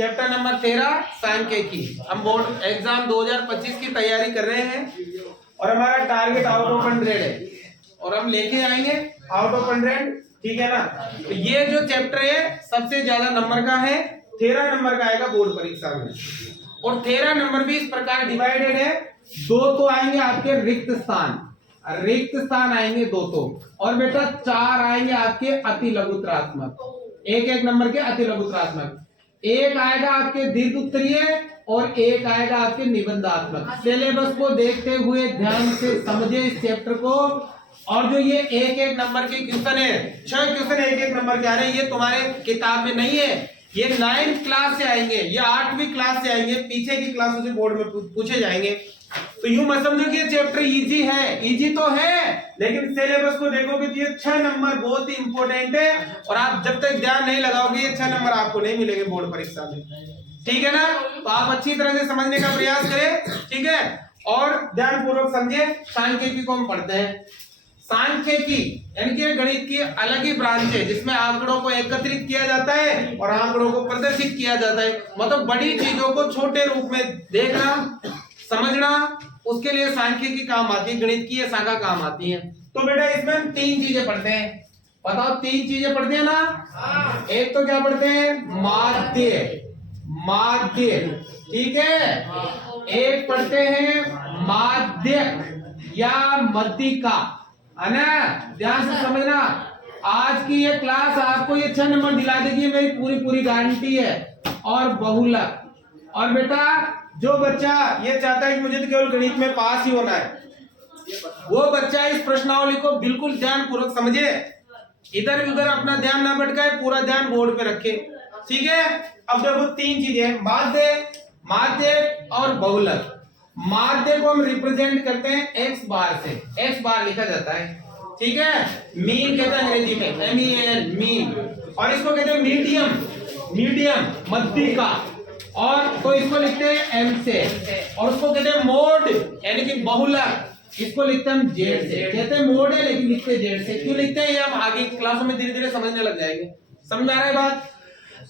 Chapter number 13 सांख्यिकी। हम board exam 2025 की तैयारी कर रहे हैं और हमारा टारगेट आउट ऑफ 100 है और हम लेके आएंगे आउट ऑफ 100, ठीक है ना। तो ये जो चैप्टर है सबसे ज्यादा नंबर का है, 13 नंबर का आएगा बोर्ड परीक्षा में। और 13 नंबर भी इस प्रकार डिवाइडेड है, दो तो आएंगे आपके रिक्त स्थान आएंगे दो तो, और बेटा 4 आएंगे आपके अति लघुत्रात्मक, एक नंबर के अति लघुत्रात्मक, एक आएगा आपके दीर्घ उत्तरीय और एक आएगा आपके निबंधात्मक। सिलेबस को देखते हुए ध्यान से समझे इस चैप्टर को। और जो ये एक नंबर के क्वेश्चन है, 6 क्वेश्चन एक नंबर के आ रहे हैं, ये तुम्हारे किताब में नहीं है, ये 9th क्लास से आएंगे, ये 8वीं क्लास से आएंगे, पीछे की क्लासों से बोर्ड में पूछे जाएंगे। तो यूं मत समझो कि ये चैप्टर इजी है, इजी तो है, लेकिन सिलेबस को देखोगे तो ये 6 नंबर बहुत ही इंपॉर्टेंट है और आप जब तक ध्यान नहीं लगाओगे ये 6 नंबर आपको नहीं मिलेंगे बोर्ड परीक्षा में, ठीक है ना। तो आप अच्छी तरह से समझने का प्रयास करें, ठीक है, और ध्यान पूर्वक समझे। सांख्यिकी को हम पढ़ते हैं। सांख्यिकी यानी कि गणित की अलग ही ब्रांच है जिसमें आंकड़ों को एकत्रित किया जाता है और आंकड़ों को प्रदर्शित किया जाता है, मतलब बड़ी चीजों को छोटे रूप में देखना समझना, उसके लिए सांख्यिकी काम आती है, गणित की ये शाखा काम आती है। तो बेटा इसमें हम 3 चीजें पढ़ते हैं, बताओ 3 चीजें पढ़ते हैं ना। एक तो क्या पढ़ते हैं, माध्य, ठीक है, एक पढ़ते हैं माध्यक या मध्यिका, है ना। ध्यान से समझना, आज की ये क्लास आपको ये 6 नंबर दिला देगी, मेरी पूरी गारंटी है। और बहुलक, और बेटा जो बच्चा ये चाहता है कि मुझे तो केवल गणित में पास ही होना है, वो बच्चा इस प्रश्नावली को बिल्कुल ध्यान पूर्वक समझे, इधर उधर अपना ध्यान ना भटकाए, पूरा ध्यान बोर्ड पे रखे, ठीक है। अब देखो 3 चीजें, माध्य और बहुलक। माध्य को हम रिप्रेजेंट करते हैं x बार से, x बार लिखा जाता है, ठीक है। मीन कहते हैं अंग्रेजी में, MEAN, मीन, और इसको कहते हैं मीडियम, मध्यिका, और तो इसको लिखते हैं M से, और उसको कहते हैं मोड यानी कि बहुलक, इसको लिखते हैं हम Z से। कहते हैं मोड है लेकिन लिखते हैं Z से, क्यों लिखते हैं ये हम आगे क्लासों में धीरे धीरे समझने लग जाएंगे। समझ आ रहा है बात।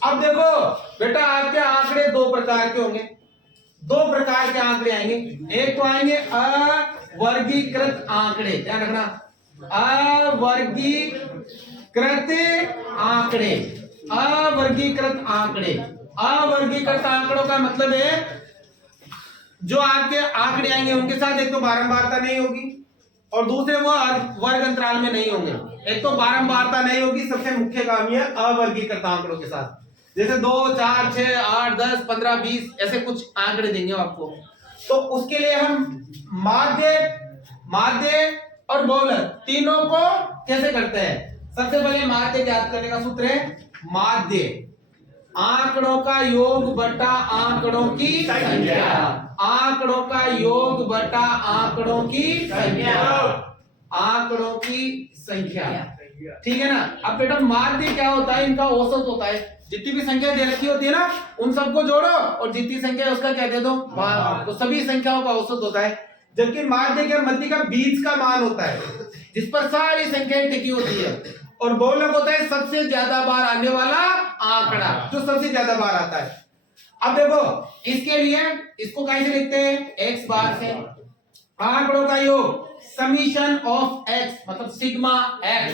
अब देखो बेटा आपके आंकड़े 2 प्रकार के होंगे, 2 प्रकार के आंकड़े आएंगे। एक तो आएंगे अवर्गीकृत आंकड़े, ध्यान रखना, अवर्गीकृत आंकड़ों का मतलब है जो आपके आंकड़े आएंगे उनके साथ एक तो बारंबारता नहीं होगी और दूसरे वो वर्ग अंतराल में नहीं होंगे। एक तो बारंबारता नहीं होगी, सबसे मुख्य काम यह अवर्गीकृत आंकड़ों के साथ, जैसे 2, 4, 6, 8, 10, 15, 20 ऐसे कुछ आंकड़े देंगे आपको। तो उसके लिए हम माध्य और बहुलक तीनों को कैसे करते हैं। सबसे पहले माध्य ज्ञात करने का सूत्र है, माध्य आंकड़ों का योग बटा आंकड़ों की संख्या, आंकड़ों का योग बटा आंकड़ों की संख्या, ठीक है ना। अब बेटा माध्य क्या होता है, इनका औसत होता है, जितनी भी संख्या दे रखी होती है ना उन सबको जोड़ो और जितनी संख्या है उसका क्या दे दो, तो सभी संख्याओं का औसत होता है। जबकि माध्य क्या, मध्य का बीच का मान होता है जिस पर सारी संख्याएं टिकी होती है। और बहुलक होता है सबसे ज्यादा बार आने वाला आंकड़ा, जो सबसे ज्यादा बार आता है। अब देखो इसके लिए इसको कैसे लिखते हैं, x बार से, आंकड़ों का योग समीशन ऑफ x मतलब सिग्मा x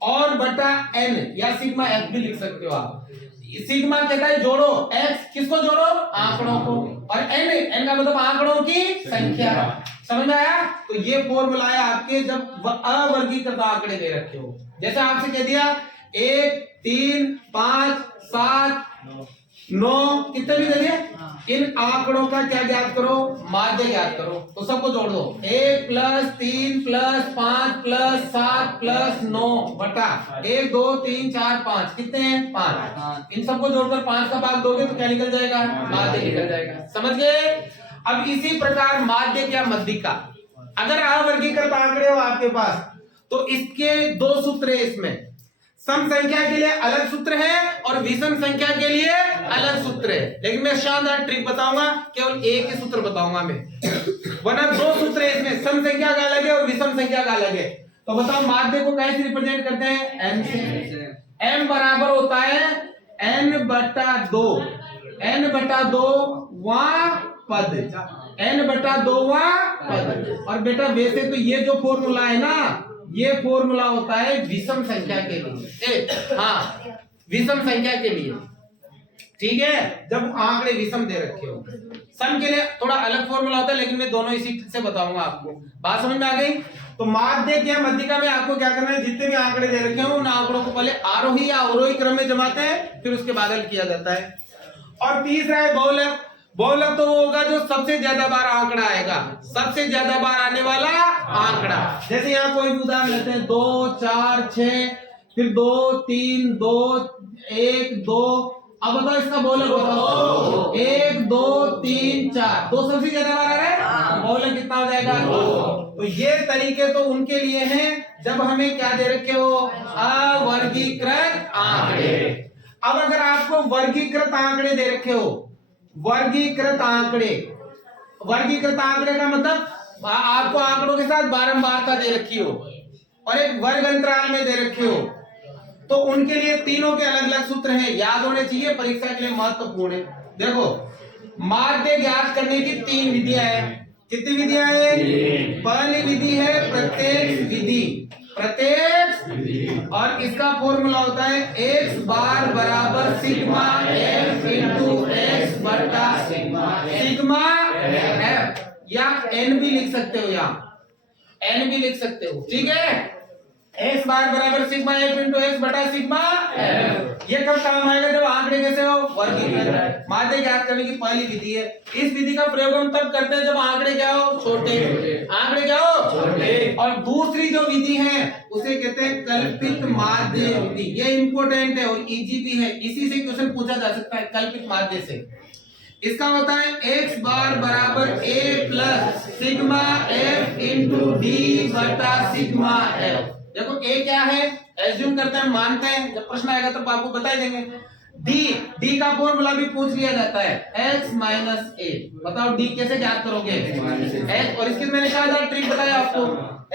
और बटा n या सिग्मा f भी लिख सकते हो आप। सिग्मा कहता है जोड़ो, x किसको जोड़ो, आंकड़ों को, और n का मतलब आंकड़ों की संख्या। समझ में आया। तो ये फॉर्मूला है आपके जब अवर्गीकृत आंकड़े दे रखे हो, जैसे आपसे कह दिया 1, 3, 5, 7, 9 कितने भी दे दिए, इन आंकड़ों का क्या ज्ञात करो, माध्य ज्ञात करो। तो सबको जोड़ दो, 1 + 3 + 5 + 7 + 9 बटा 1, 2, 3, 4, 5 कितने हैं, 5। इन सबको जोड़कर 5 का भाग दोगे तो क्या निकल जाएगा, माध्य निकल जाएगा। समझ गए। अब इसी प्रकार माध्य क्या, मध्यिका। अगर अवर्गीकृत आंकड़े हो आपके पास तो इसके 2 सूत्र है, इसमें सम संख्या के लिए अलग सूत्र है और विषम संख्या के लिए अलग सूत्र है। लेकिन मैं शानदार ट्रिक बताऊंगा, केवल एक ही सूत्र बताऊंगा मैं, वरना 2 सूत्र है इसमें, सम संख्या का अलग है और विषम संख्या का अलग है। तो बताओ माध्य को कैसे रिप्रेजेंट करते हैं, m से। m बराबर होता है n/2, n/2वां पद, n/2वां पद। और बेटा वैसे तो ये जो फॉर्मूला है ना, ये फॉर्मूला होता है विषम संख्या के लिए। हाँ, विषम संख्या के लिए, ठीक है, जब आंकड़े विषम दे रखे हो। सम के लिए थोड़ा अलग फॉर्मूला होता है, लेकिन मैं दोनों इसी से बताऊंगा आपको। बात समझ में आ गई? तो माध्यक या मध्यिका में आपको क्या करना है, जितने भी आंकड़े दे रखे हो उन आंकड़ों को पहले आरोही या अवरोही क्रम में जमाते हैं, फिर उसके बाद हल किया जाता है। और तीसरा है बहुलक। बहुलक तो वो होगा जो सबसे ज्यादा बार आंकड़ा आएगा, सबसे ज्यादा बार आने वाला आंकड़ा। जैसे यहाँ कोई भी उदाहरण लेते हैं, 2, 4, 6, फिर 2, 3, 2, 1, 2। अब बताओ इसका बहुलक बताओ। 1, 2, 3, 4, 2 सबसे ज्यादा बार आ रहा है, बहुलक कितना हो जाएगा? 2। तो ये तरीके तो उनके लिए हैं जब हमें क्या दे रखे हो, अवर्गीकृत आंकड़े। अब अगर आपको वर्गीकृत आंकड़े दे रखे हो, वर्गीकृत आंकड़े, वर्गीकृत आंकड़े का मतलब आपको आंकड़ों के साथ बारंबारता दे रखी हो और एक वर्ग अंतराल में दे रखे हो, तो उनके लिए तीनों के अलग अलग सूत्र हैं, याद होने चाहिए, परीक्षा के लिए महत्वपूर्ण है। देखो, माध्य ज्ञात करने की 3 विधियां हैं। कितनी विधियां हैं? पहली विधि है प्रत्यक्ष विधि, प्रत्यक्ष, और इसका फॉर्मूला होता है x बार बराबर सिग्मा f इंटू x बटा सिग्मा f, या n भी लिख सकते हो, यहाँ n भी लिख सकते हो, ठीक है। x बार बराबर सिग्मा f इंटू x बटा सिग्मा f। ये कब काम आएगा? जब आंकड़े कैसे हो, वर्गीकृत। माध्य ज्ञात करने की पहली विधि है। इस विधि का प्रयोग हम तब करते हैं जब आंकड़े क्या हो, छोटे। आंकड़े क्या हो, छोटे। और दूसरी जो विधि है उसे कहते हैं कल्पित माध्य विधि। ये इंपोर्टेंट है और इजी भी है, इसी से क्वेश्चन पूछा जा सकता है, कल्पित माध्य से। इसका होता है x बार बराबर a plus sigma f into d बटा सिग्मा f। देखो a क्या है, एज्यूम करते हैं, मानते हैं, जब प्रश्न आएगा तब आपको बता देंगे। d का फॉर्मूला भी पूछ लिया जाता है, x माइनस a। बताओ d कैसे ज्ञात करोगे, x, और इसकी मैंने शायद ट्रिक बताया आपको,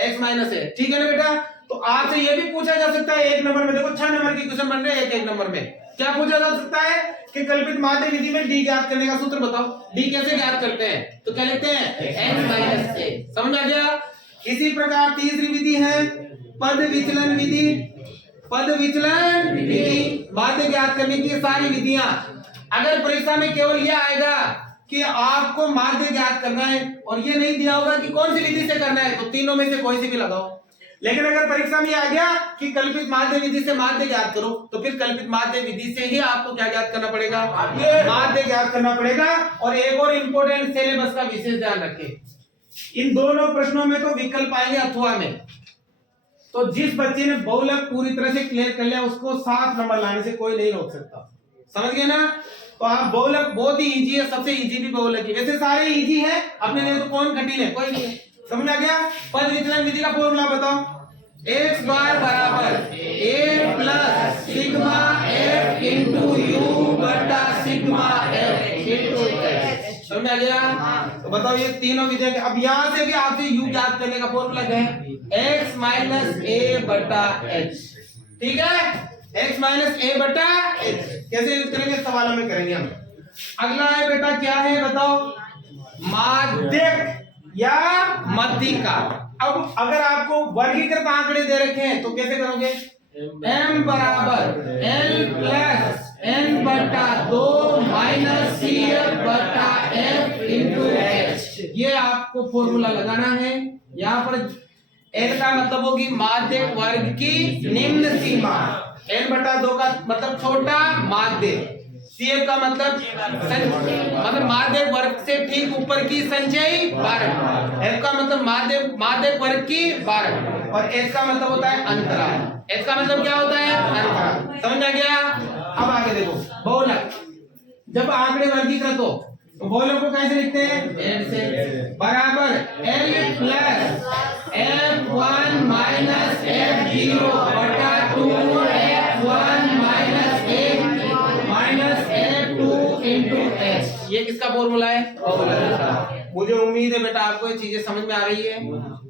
x माइनस a, ठीक है ना बेटा। तो आपसे ये भी पूछा जा सकता है 1 नंबर में, देखो 6 नंबर की क्वेश्चन बन रहे हैं 1 नंबर में। क्या पूछा जा सकता है कि कल्पित माध्य विधि में d ज्ञात करने का सूत्र बताओ, d कैसे ज्ञात करते हैं, तो क्या लिखते हैं, x माइनस a। समझ आ गया? इसी प्रकार तीसरी विधि है पद विचलन विधि। पद विचलन विधि, माध्य ज्ञात करने की सारी विधियां। अगर परीक्षा में केवल यह आएगा कि आपको माध्य ज्ञात करना है और ये नहीं दिया होगा कि कौन सी विधि से करना है, तो तीनों में से कोई सी भी लगाओ। लेकिन अगर परीक्षा में आ गया कि कल्पित माध्य विधि से माध्य ज्ञात करो, तो फिर कल्पित माध्य विधि से ही आपको क्या ज्ञात करना पड़ेगा, माध्य ज्ञात करना पड़ेगा। और एक और इंपोर्टेंट सिलेबस का विशेष ध्यान रखें, इन दोनों प्रश्नों में तो विकल्प आएंगे अथवा में। तो जिस बच्चे ने बहुलक पूरी तरह से क्लियर कर लिया उसको 7 नंबर लाने से कोई नहीं रोक सकता, समझ गए ना। तो आप बहुलक बहुत ही इजी है, सबसे इजी भी बहुलक है, वैसे सारे इजी है अपने लिए, तो कौन कठिन है, कोई नहीं है। समझ आ गया? पद विचलन विधि का फॉर्मूला बताओ, x बार बराबर a plus sigma f into you बटा सिग्मा f इंटू h। समझ आ गया? तो बताओ ये तीनों विधियां। अब यहाँ से भी आपसे u ज्ञात करने का फॉर्मूला क्या है, x माइनस a बटा h, ठीक है, x माइनस a बटा h। कैसे यूज करेंगे, सवालों में करेंगे हम। अगला है बेटा, क्या है बताओ, माध्यक या मध्यिका। अब अगर आपको वर्गीकृत आंकड़े दे रखे हैं तो कैसे करोगे, m बराबर l प्लस n बटा 2 माइनस cf बटा f इंटू h, ये आपको फॉर्मूला लगाना है। यहाँ पर n का मतलब होगी माध्यक वर्ग की निम्न सीमा, n बटा 2 का मतलब छोटा माध्य, CF का मतलब माध्यक वर्ग से ठीक ऊपर की संचयी वर्ग, F का मतलब माध्यक वर्ग की वर्ग, और H का मतलब होता है अंतराल। H का मतलब क्या होता है, अंतराल। समझ आ गया? अब आगे देखो, बहुलक। जब आंकड़े वर्गीकृत हो तो बहुलक को कैसे लिखते हैं, N से बराबर L plus F1 minus F0 बटा 2 F1 minus F2 into h। ये किसका फॉर्मूला है, मुझे उम्मीद है बेटा आपको ये चीजें समझ में आ रही है।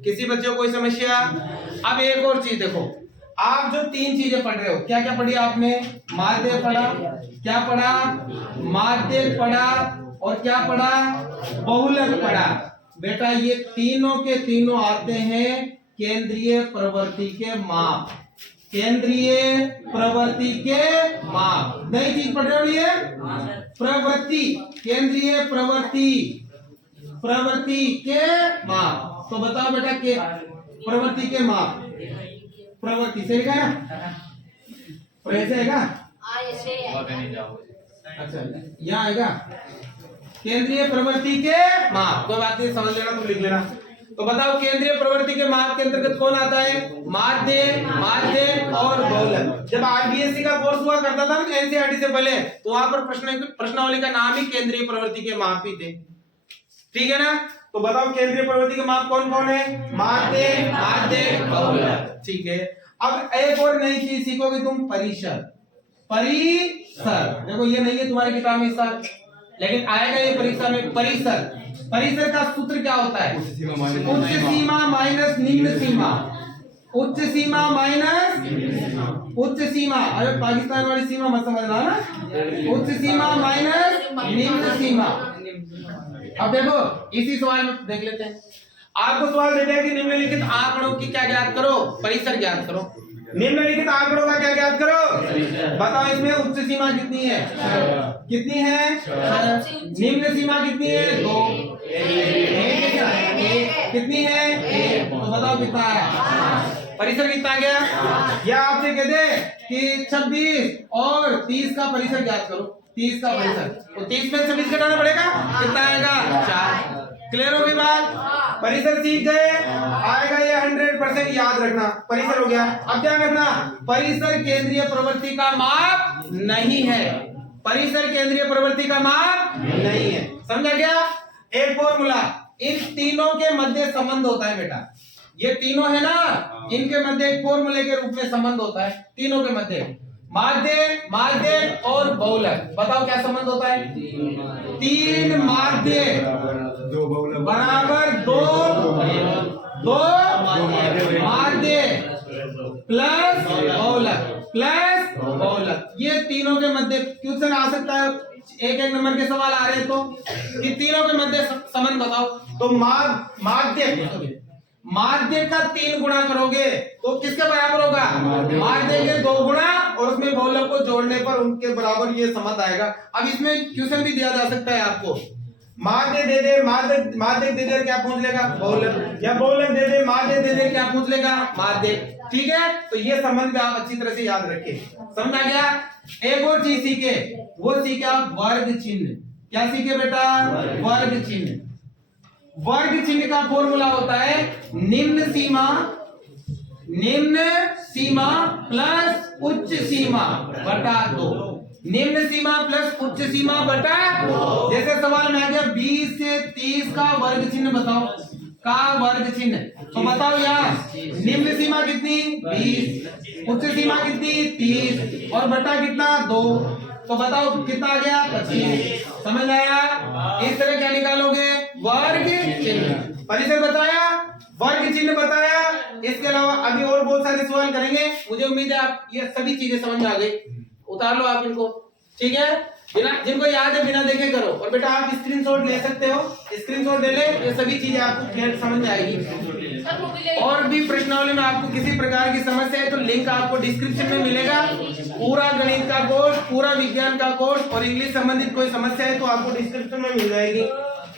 किसी बच्चे को कोई समस्या? अब एक और चीज देखो, आप जो तीन चीजें पढ़ रहे हो, क्या क्या पढ़ी आपने? माध्य पढ़ा, क्या पढ़ा? माध्य पढ़ा, और क्या पढ़ा? बहुलक पढ़ा। बेटा ये तीनों के तीनों आते हैं केंद्रीय प्रवृत्ति के माप। केंद्रीय प्रवृत्ति के माप, नई चीज पढ़ रहे हो ये? प्रवृत्ति, केंद्रीय प्रवृत्ति, प्रवृत्ति के माप। तो बताओ बेटा के प्रवृत्ति के माप, प्रवृत्ति से लिखा है ना? ऐसे आएगा? अच्छा यहाँ आएगा केंद्रीय प्रवृत्ति के माप। कोई बात नहीं, समझ लेना, तुम लिख लेना। तो बताओ केंद्रीय प्रवृत्ति के माप के अंतर्गत कौन आता है? माध्य, माध्य और बहुलक। जब आरबीएससी का कोर्स हुआ करता था ना एनसीईआरटी से पहले, तो वहां पर प्रश्नावली का नाम ही केंद्रीय प्रवृत्ति के माप ही थे। ठीक है ना? तो बताओ केंद्रीय प्रवृत्ति के माप कौन कौन है? माध्य, माध्य, बहुलक। ठीक है, अब एक और नई चीज सीखोगे तुम, परिसर। परिसर देखो ये नहीं है तुम्हारी किताब में इस साल, लेकिन आएगा ये परीक्षा में। परिसर, परिसर का सूत्र क्या होता है? उच्च सीमा माइनस निम्न सीमा। उच्च सीमा माइनस उच्च सीमा, अरे पाकिस्तान वाली सीमा मत समझना ना। उच्च सीमा माइनस निम्न सीमा। अब देखो इसी सवाल में देख लेते हैं। आपको सवाल दे दिया कि निम्नलिखित आंकड़ों की क्या ज्ञात करो? परिसर ज्ञात करो। निम्नलिखित आंकड़ों का क्या ज्ञात करो? बताओ इसमें उच्च सीमा कितनी है? कितनी है? निम्न सीमा कितनी है? 2। कितनी है? तो बताओ कितना है? परिसर कितना गया? या आपसे कहते कि 26 और 30 का परिसर ज्ञात करो। 30 का परिसर, तो 30 में 26 घटाना पड़ेगा, कितना आएगा? 4। क्लियर हो गई बात? परिसर सीख गए, आएगा ये 100% याद रखना। परिसर हो गया। अब क्या रखना? परिसर केंद्रीय प्रवृत्ति का माप नहीं है। परिसर केंद्रीय प्रवृत्ति का माप नहीं है, समझा क्या? एक फॉर्मूला, इन तीनों के मध्य संबंध होता है बेटा। ये तीनों है ना, इनके मध्य एक फॉर्मूले के रूप में संबंध होता है। तीनों के मध्य माध्य, माध्य और बहुलक। बताओ क्या संबंध होता है? 3 माध्य बराबर 2 माध्य प्लस बहुलक, प्लस बहुलक। ये तीनों के मध्य क्वेश्चन आ सकता है, एक एक नंबर के सवाल आ रहे हैं तो कि तीनों के मध्य संबंध बताओ। तो माध्य का 3 गुणा करोगे तो किसके बराबर होगा? माध्य के 2 गुणा, और उसमें बहुलक को जोड़ने पर उनके बराबर ये संबंध आएगा। अब इसमें क्वेश्चन भी दिया जा सकता है आपको, माध्य दे दे, माध्य दे दे, क्या पूछ लेगा? बहुलक। या बहुलक दे दे, माध्य दे दे, क्या पूछ लेगा? माध्य। ठीक है, तो ये संबंध भी आप अच्छी तरह से याद रखें। समझा गया? एक और चीज सीखे, वो सीखे आप वर्ग चिन्ह। क्या सीखे बेटा? वर्ग चिन्ह। वर्ग चिन्ह का फॉर्मूला होता है निम्न सीमा प्लस उच्च सीमा बटा 2। निम्न सीमा प्लस उच्च सीमा बटा 2। जैसे सवाल में आ गया 20 से 30 का वर्ग चिन्ह बताओ, का वर्ग चिन्ह। तो बताओ यार, निम्न सीमा कितनी? 20, उच्च सीमा कितनी? 30, और बटा कितना? 2। तो बताओ कितना आ गया? 25। समझ आया? इस तरह क्या निकालोगे? वर्ग चिन्ह। परिसर बताया, वर्ग चिन्ह बताया। इसके अलावा अभी और बहुत सारे सवाल करेंगे। मुझे उम्मीद है आप ये सभी चीजें समझ में आ गई। उतार लो आप इनको, ठीक है? बिना, जिनको याद है बिना देखे करो। और बेटा आप स्क्रीनशॉट ले सकते हो, स्क्रीनशॉट ले ले, ये सभी चीजें आपको क्लियर समझ में आएगी। और भी प्रश्नावली में आपको किसी प्रकार की समस्या है तो लिंक आपको डिस्क्रिप्शन में मिलेगा। पूरा गणित का कोर्स, पूरा विज्ञान का कोर्स और इंग्लिश संबंधित कोई समस्या है तो आपको डिस्क्रिप्शन में मिल जाएगी।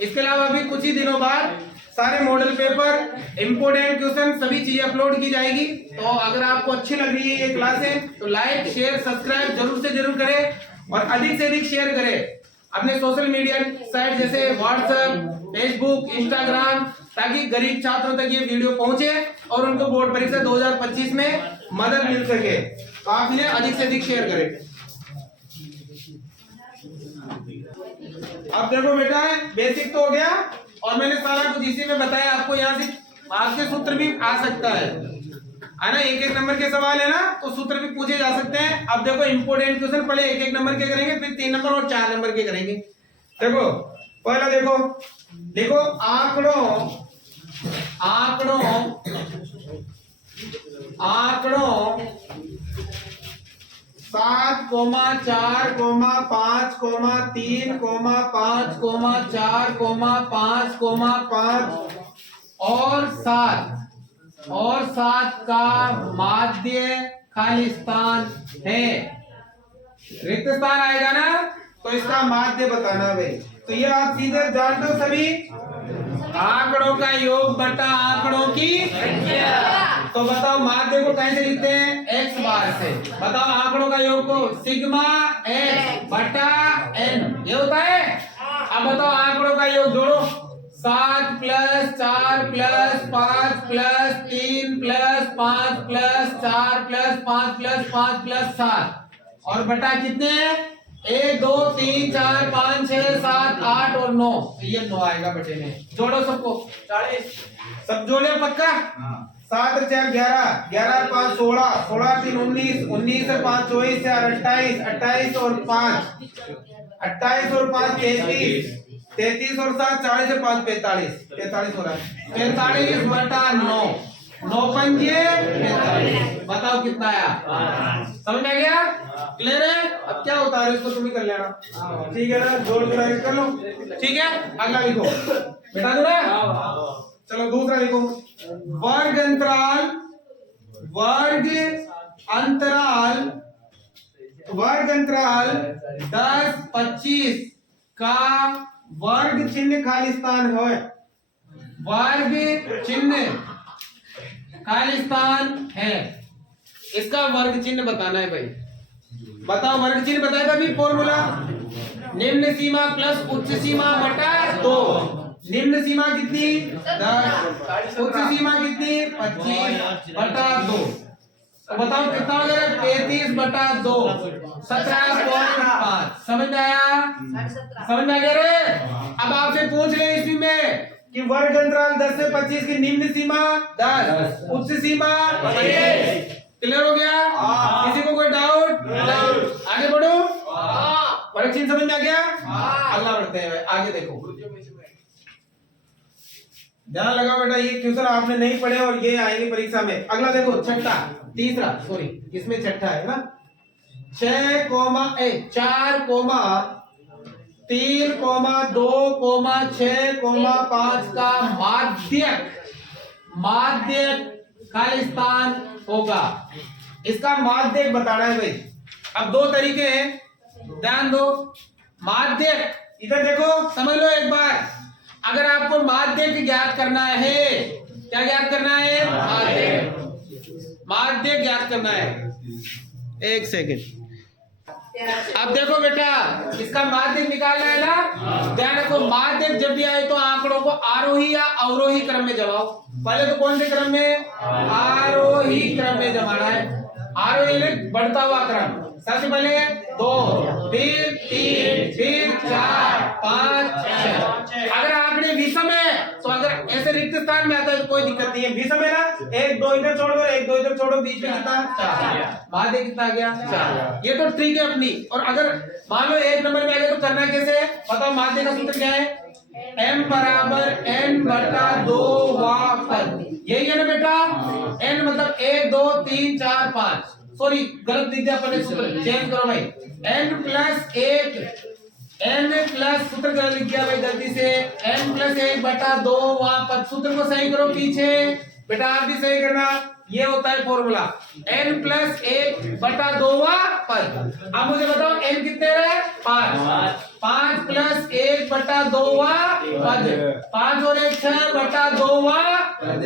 इसके अलावा अभी कुछ ही दिनों बाद सारे मॉडल पेपर, इंपोर्टेंट क्वेश्चन, सभी चीजें अपलोड की जाएगी। तो अगर आपको अच्छी लग रही है ये क्लासें तो लाइक, शेयर, सब्सक्राइब जरूर से जरूर करें और अधिक से अधिक शेयर करें अपने सोशल मीडिया साइट जैसे व्हाट्सएप, फेसबुक, इंस्टाग्राम, ताकि गरीब छात्रों तक ये वीडियो पहुंचे और उनको बोर्ड परीक्षा 2025 में मदद मिल सके। तो आप इन्हें अधिक से अधिक शेयर करें। अब देखो बेटा, बेसिक तो हो गया और मैंने सारा कुछ इसी में बताया आपको। यहाँ से आपके सूत्र भी आ सकता है ना, एक एक नंबर के सवाल है ना, तो सूत्र भी पूछे जा सकते हैं। अब देखो इंपोर्टेंट क्वेश्चन पहले एक एक नंबर के करेंगे, फिर 3 नंबर और 4 नंबर के करेंगे। देखो पहला देखो आंकड़ों आंकड़ों 7, 4, 5, 3, 5, 4, 5, 5 और 7 का माध्य खाली स्थान है। रिक्त स्थान आएगा ना तो इसका माध्य बताना भाई। तो ये आप सीधे जानते हो सभी, आंकड़ों का योग बटा आंकड़ों की संख्या। तो बताओ माध्य को कैसे लिखते हैं? x बार से। बताओ आंकड़ों का योग को सिग्मा x बटा n, ये होता है। अब बताओ आंकड़ों का योग जोड़ो, 7 + 4 + 5 + 3 + 5 + 4 + 5 + 5 + 7 और बटा कितने? 1, 2, 3, 4, 5, 6, 7, 8 और 9। ये 9 आएगा बटे में। जोड़ो सबको, 40 सब जोड़े पक्का। 7 × 4 11, 11 × 5 16, 16 × 3 19, 19 और 5 24, 28, 28 और 5 28 और 5 33, 33 और 7 40 और 5 45, 45 हो रहा है। 45 बटा 9, 9 पंजे 45। बताओ कितना आया? समझ में आ गया? क्लियर है? अब क्या होता है इसको तुम ही कर लेना, ठीक है ना? जोड़ कर लो, ठीक है। अगला लिखो बेटा, दो ना। चलो दूसरा लिखो, वर्ग अंतराल 10, 25 का वर्ग चिन्ह खाली स्थान है। वर्ग चिन्ह खाली स्थान है, इसका वर्ग चिन्ह बताना है भाई। बताओ वर्ग चिन्ह बताएगा अभी फॉर्मूला, निम्न सीमा प्लस उच्च सीमा बटा 2। निम्न सीमा कितनी? 10, उच्च सीमा कितनी? 25 बटा 2। तो बताओ कितना हो गया? 33 बटा 2, 17.5। समझ में आया? समझ में आ गया रे? अब आपसे पूछ ले इसमें में कि वर्ग अंतराल 10 से 25 की निम्न सीमा 10, उच्च सीमा 25। क्लियर हो गया? किसी को कोई डाउट? आगे बढ़ो। वर्ग चिन्ह समझ में आ गया? अगला बढ़ते हैं, आगे देखो, ध्यान लगाओ बेटा, ये क्वेश्चन आपने नहीं पढ़े और ये आएंगे परीक्षा में। अगला देखो, तीसरा सॉरी इसमें छठा है ना, 4, 3, 2, 6, 5 का माध्यक खाली स्थान होगा। इसका माध्यक बताना है भाई। अब दो तरीके हैं, ध्यान दो। माध्यक, इधर देखो, समझ लो एक बार। अगर आपको माध्यक ज्ञात करना है, क्या ज्ञात करना है? माध्यक ज्ञात करना है। एक सेकंड, अब देखो बेटा, इसका माध्यक निकालना है ना। ध्यान रखो, माध्यक जब भी आए तो आंकड़ों को आरोही या अवरोही क्रम में जमाओ। पहले तो कौन से क्रम में? आरोही क्रम में जमाना है। आरोही में बढ़ता हुआ क्रम। सबसे पहले 2, फिर 3, फिर 4, 5, 6। अगर आंकड़े विषम है तो अगर ऐसे रिक्त स्थान में आता है तो कोई दिक्कत नहीं है। विषम है ना, 1, 2 इधर छोड़ दो, 1, 2 इधर छोड़ो, बीच में कितना? 4। माध्य कितना आ गया? 4। ये तो ट्रिक है अपनी। और अगर मान लो 1 नंबर में आ गया तो करना कैसे? बताओ, माध्य का सूत्र क्या है? m बराबर n बटा 2 वा पद। यही है ना बेटा? n मतलब 1, 2, 3, 4, 5। सॉरी गलत लिख दिया अपने, सूत्र चेंज करो भाई। n प्लस 1, n प्लस सूत्र गलत लिख दिया भाई गलती से। n प्लस 1 बटा 2 वहां पद। सूत्र को सही करो पीछे बेटा, आप भी सही करना। ये होता है फॉर्मूला, n प्लस 1 बटा 2 पद। अब मुझे बताओ n कितने रहे? 5। 5 प्लस 1 बटा 2 पद। 5 और 1 6 बटा 2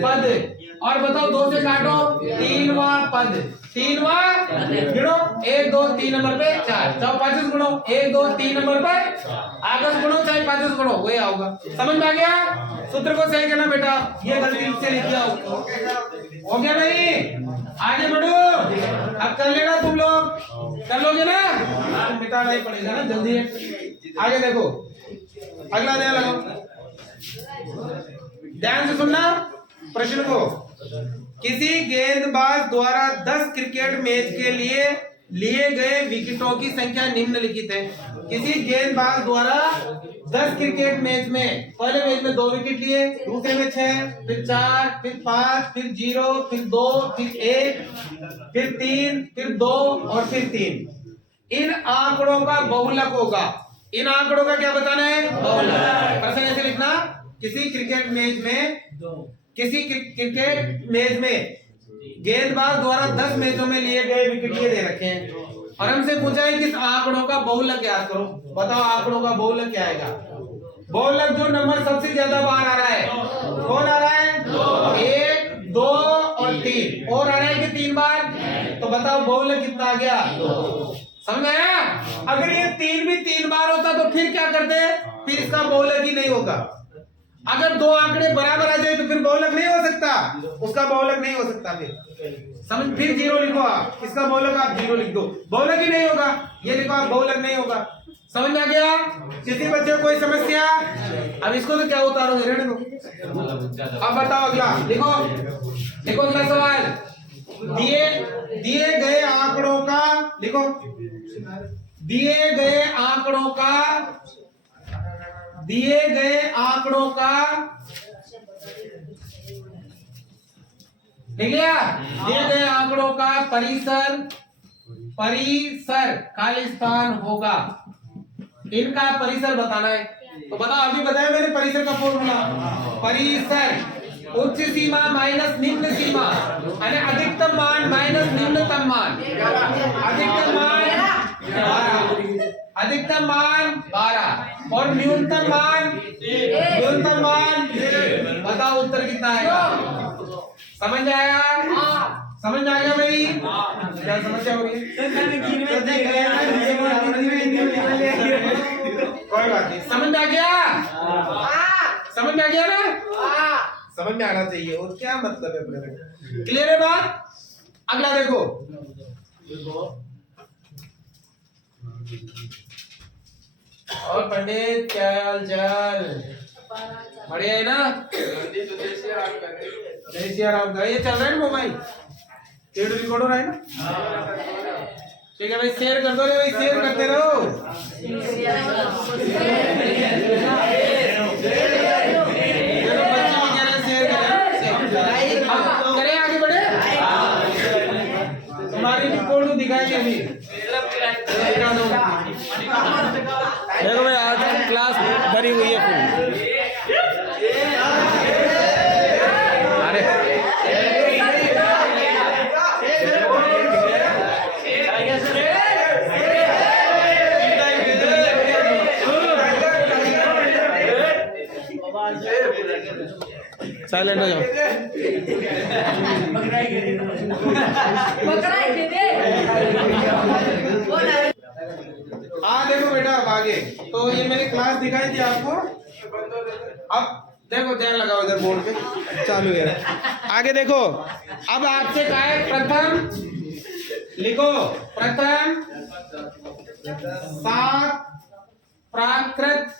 पद। और बताओ 2 से काटो, 3वां पद। 3वां गिनो, 1, 2, 3 नंबर पे 4। चाहे 25 गुणो, 1, 2, 3 नंबर पे आगस गुणो, चाहे 25 गुणो, वही आओगा। समझ में आ गया? सूत्र को सही करना बेटा, ये गलती से लिख दिया हो गया भाई। आगे बढ़ो, अब कर लेना तुम लोग, कर लोगे ना? मिटाना ही पड़ेगा ना जल्दी। आगे देखो, अगला ध्यान लगाओ, ध्यान से सुनना प्रश्न को। किसी गेंदबाज द्वारा 10 क्रिकेट मैच के लिए गए विकेटों की संख्या निम्नलिखित है। किसी गेंदबाज द्वारा 10 क्रिकेट मैच में पहले मैच में 2 विकेट लिए, दूसरे में 6, फिर 4, फिर 5, फिर 0, फिर 2, फिर 1, फिर 3, फिर 2 और फिर 3। इन आंकड़ों का बहुलक होगा। इन आंकड़ों का क्या बताना है? बहुलक। प्रश्न ऐसे लिखना, किसी क्रिकेट मैच में गेंदबाज द्वारा 10 मैचों में लिए गए विकेट ये दे रखे हैं और हमसे पूछा है कि इस आंकड़ों का बहुलक याद करो। बताओ आंकड़ों का बहुलक क्या आएगा? बहुलक जो नंबर सबसे ज्यादा बार आ रहा है, कौन आ रहा है? 1, 2 और 3। और आ रहा है कि 3 बार? तो बताओ बहुलक कितना आ गया? समझ आया? अगर ये 3 भी 3 बार होता तो फिर क्या करते? फिर इसका बहुलक ही नहीं होगा। अगर 2 आंकड़े बराबर आ जाए तो फिर बहुलक नहीं हो सकता, उसका बहुलक नहीं हो सकता। फिर समझ, फिर 0 लिखो आप, इसका बहुलक आप 0 लिख दो, बहुलक ही नहीं होगा। ये लिखो आप, बहुलक नहीं होगा। समझ में आ गया? किसी बच्चे को कोई समस्या? अब इसको तो क्या उतारोगे, रहने दो। अब बताओ अगला लिखो, देखो अगला सवाल, दिए गए आंकड़ों का लिखो, दिए गए आंकड़ों का ठीक है, दिए गए आंकड़ों का परिसर खाली स्थान होगा। इनका परिसर बताना है। तो बताओ, अभी बताया मैंने परिसर का फॉर्मूला। परिसर उच्च सीमा माइनस निम्न सीमा, यानी अधिकतम मान माइनस निम्नतम मान। अधिकतम मान 12 और न्यूनतम मान बताओ उत्तर कितना आएगा? समझ में आया? समझ में आ गया भाई? क्या समस्या हो रही है? कोई बात नहीं, समझ में आ गया? समझ में आ गया ना? समझ में आना चाहिए, और क्या मतलब है अपने को। क्लियर है बात? अगला देखो, और पंडित क्या हाल चाल? बढ़िया है ना? जय श्री राम का ये चल रहा है ना मोबाइल, वीडियो रिकॉर्ड हो रहा है ना? ठीक है भाई, शेयर कर दो रे भाई, शेयर करते रहो। करें आगे बढ़े, तुम्हारी रिपोर्ट तो दिखाएंगे अभी। देखो भाई, आज क्लास भरी हुई है फुल। अरे साइलेंट हो जाओ। देखो बेटा, अब आगे तो ये मैंने क्लास दिखाई थी आपको। अब देखो, ध्यान लगाओ इधर बोर्ड पे, चालू है। आगे देखो, अब आपसे कहा है प्रथम लिखो, प्रथम 7 प्राकृत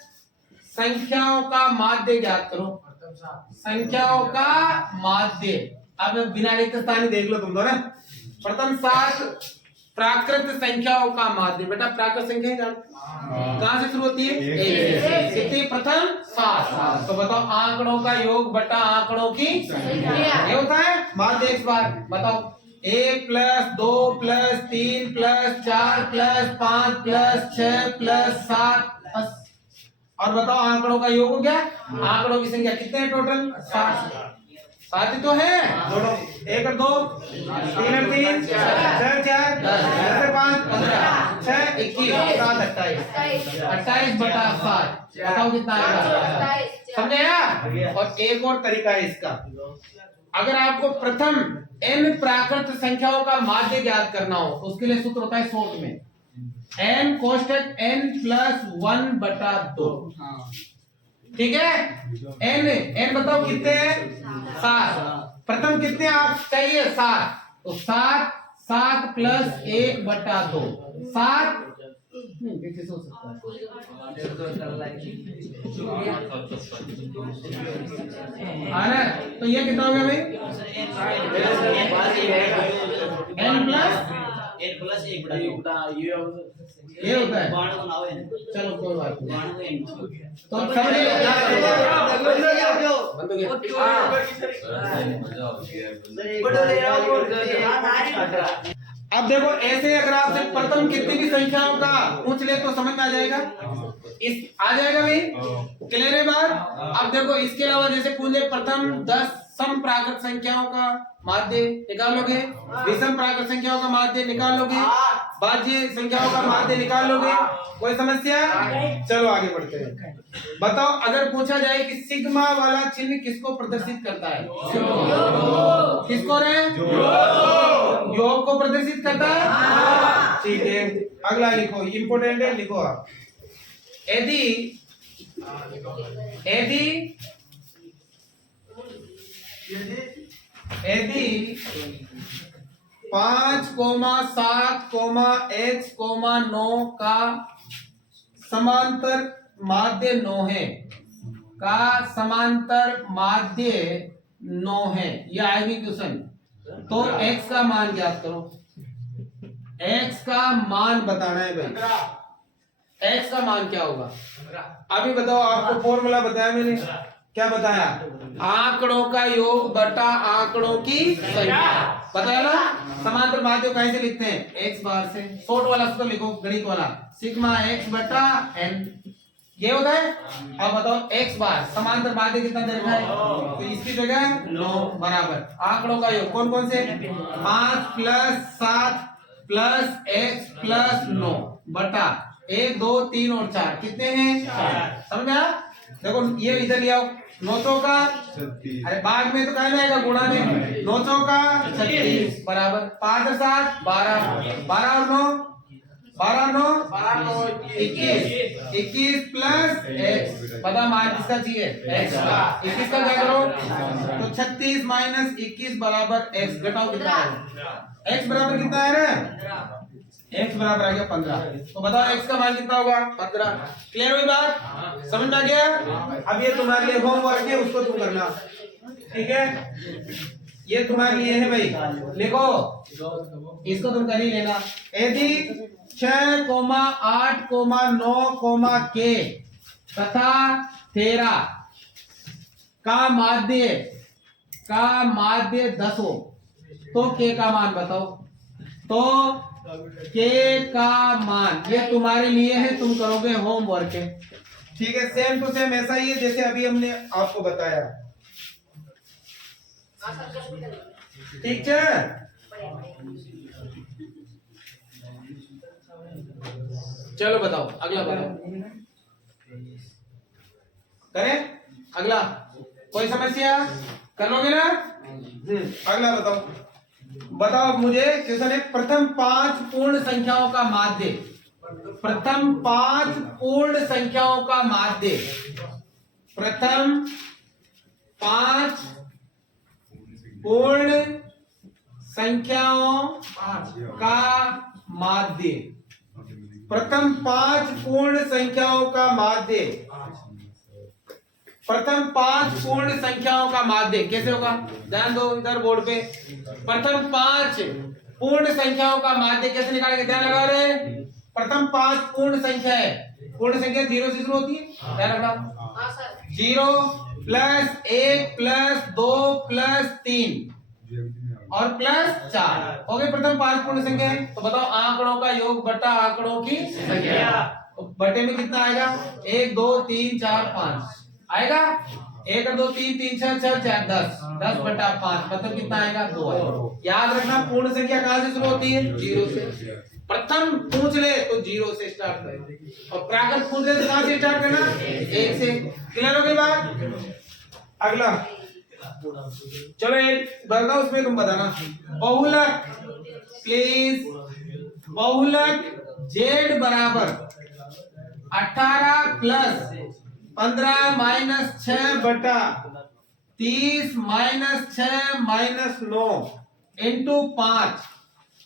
संख्याओं का माध्य ज्ञात करो। संख्याओं का माध्य, अब बिना रिक्त स्थान देख लो तुम दोनों। प्रथम 7 प्राकृत संख्याओं का माध्य। बेटा प्राकृत संख्या कहां से शुरू होती है? कितनी? प्रथम 7। तो बताओ आंकड़ों का योग बटा आंकड़ों की ये होता है माध्य। एक बार बताओ, 1 + 2 + 3 + 4 + 5 + 6 + 7 और बताओ आंकड़ों का योग हो गया। आंकड़ों की संख्या कितने हैं टोटल? 7 ही तो है दोनों। 1 और 2, 3 और 3, 6 और 4, 10 और 5, 15, 6, 21, 7, 28। 28 बटा 7 बताओ कितना आएगा? समझ आया? और एक और तरीका है इसका, अगर आपको प्रथम n प्राकृत संख्याओं का माध्य ज्ञात करना हो तो उसके लिए सूत्र होता है शॉर्ट में n कोष्टक n + 1 बटा 2। ठीक है? n बताओ कितने हैं? 7। प्रथम कितने आप चाहिए? 7। तो 7 + 1 बटा 2, 7 कैसे हो सकता है? तो ये कितना हो गया भाई? n + 1 + 1/2 ये होता है। बाण को नाव है चलो कोई बात नहीं। बाण को एन तो समझ गए? बंद हो गया। अब देखो ऐसे अगर आपसे प्रथम कितनी भी संख्याओं का पूछ ले तो समझ में आ जाएगा। इस आ जाएगा भाई, क्लियर है बात। अब देखो इसके अलावा जैसे पूछ ले प्रथम 10 सम प्राकृत संख्याओं का माध्य निकाल लोगे, विषम प्राकृत संख्याओं का माध्य निकाल लोगे, भाज्य संख्याओं का माध्य निकाल लोगे। कोई समस्या? चलो आगे बढ़ते हैं। बताओ अगर पूछा जाए कि सिग्मा वाला चिन्ह किसको प्रदर्शित करता है? किसको रे? योग को प्रदर्शित करता है। ठीक है, अगला लिखो, इंपोर्टेंट है, लिखो आप। यदि 5,7,x,9 का समांतर माध्य 9 है, का समांतर माध्य 9 है, यह आएगी क्वेश्चन। तो x का मान ज्ञात करो। x का मान बताना है भाई। x का मान क्या होगा अभी बताओ। आपको फॉर्मूला बताया मैंने, क्या बताया? आंकड़ों का योग बटा आंकड़ों की संख्या, बताया ना। समांतर माध्य कैसे लिखते हैं? x बार से। शॉर्ट वाला सूत्र लिखो, गणित वाला, सिग्मा x बटा n, ये होता है। अब बताओ x बार समांतर माध्य कितना दे रखा है? तो इसकी जगह 9 बराबर आंकड़ों का योग कौन कौन से? 5 + 7 + x + 9 बटा 1 2 3 और 4 कितने हैं? 4। समझ में आया? देखो ये इधर ले आओ, 900 का, अरे बाद में तो कहना है गुणा में, 900 का 36 बराबर 5 और 7 12, 12 और 9 21 प्लस x, पता मान किसका चाहिए? x का। 21 का क्या करो तो 36 - 21 बराबर x, घटाओ कितना है? x बराबर कितना है रे? x बराबर आ गया 15। तो बताओ x का मान कितना होगा? 15। क्लियर हुई बात? समझ में आ गया? अब ये तुम्हारे लिए होमवर्क है, उसको तुम करना, ठीक है? ये तुम्हारे लिए है भाई, लिखो, इसको तुम कर ही लेना। यदि 6, 8, 9, k तथा 13 का माध्य 10 हो तो k का मान बताओ। तो k का मान ये तुम्हारे लिए है, तुम करोगे, होमवर्क है, ठीक है? सेम टू सेम ऐसा ही है जैसे अभी हमने आपको बताया, ठीक है? चलो बताओ, अगला बताओ, करें अगला? कोई समस्या? कर लोगे ना? अगला बताओ मुझे। क्वेश्चन है प्रथम 5 पूर्ण संख्याओं का माध्य, प्रथम 5 पूर्ण संख्याओं का माध्य, प्रथम 5 पूर्ण संख्याओं का माध्य, प्रथम 5 पूर्ण संख्याओं का माध्य, प्रथम 5 पूर्ण संख्याओं का माध्य कैसे होगा? ध्यान दो इधर बोर्ड पे। प्रथम 5 पूर्ण संख्याओं का माध्य कैसे निकालेंगे? ध्यान लगा रहे। प्रथम 5 पूर्ण संख्या है, पूर्ण संख्या 0 से शुरू होती है, ध्यान रखना। 0 + 1 + 2 + 3 और +4 हो गए प्रथम 5 पूर्ण संख्या है। तो बताओ आंकड़ों का योग बटा आंकड़ों की संख्या, तो बटे में कितना आएगा? 1 2 3 4 5 आएगा। 1 2 3 3 6 6 4 10 बटा 5 मतलब कितना आएगा? 2। याद रखना पूर्ण संख्या कहां से शुरू होती है? 0 से। प्रथम पूछ ले तो 0 से स्टार्ट करें, और प्राकृत पूछ ले तो कहां से स्टार्ट करना? 1 से। क्लियर हो गई बात? अगला चलो एक बताओ, उसमें तुम बताना। बहुलक प्लीज, बहुलक z बराबर 18 + 15 - 6 बटा 30 - 6 - 9 इंटू 5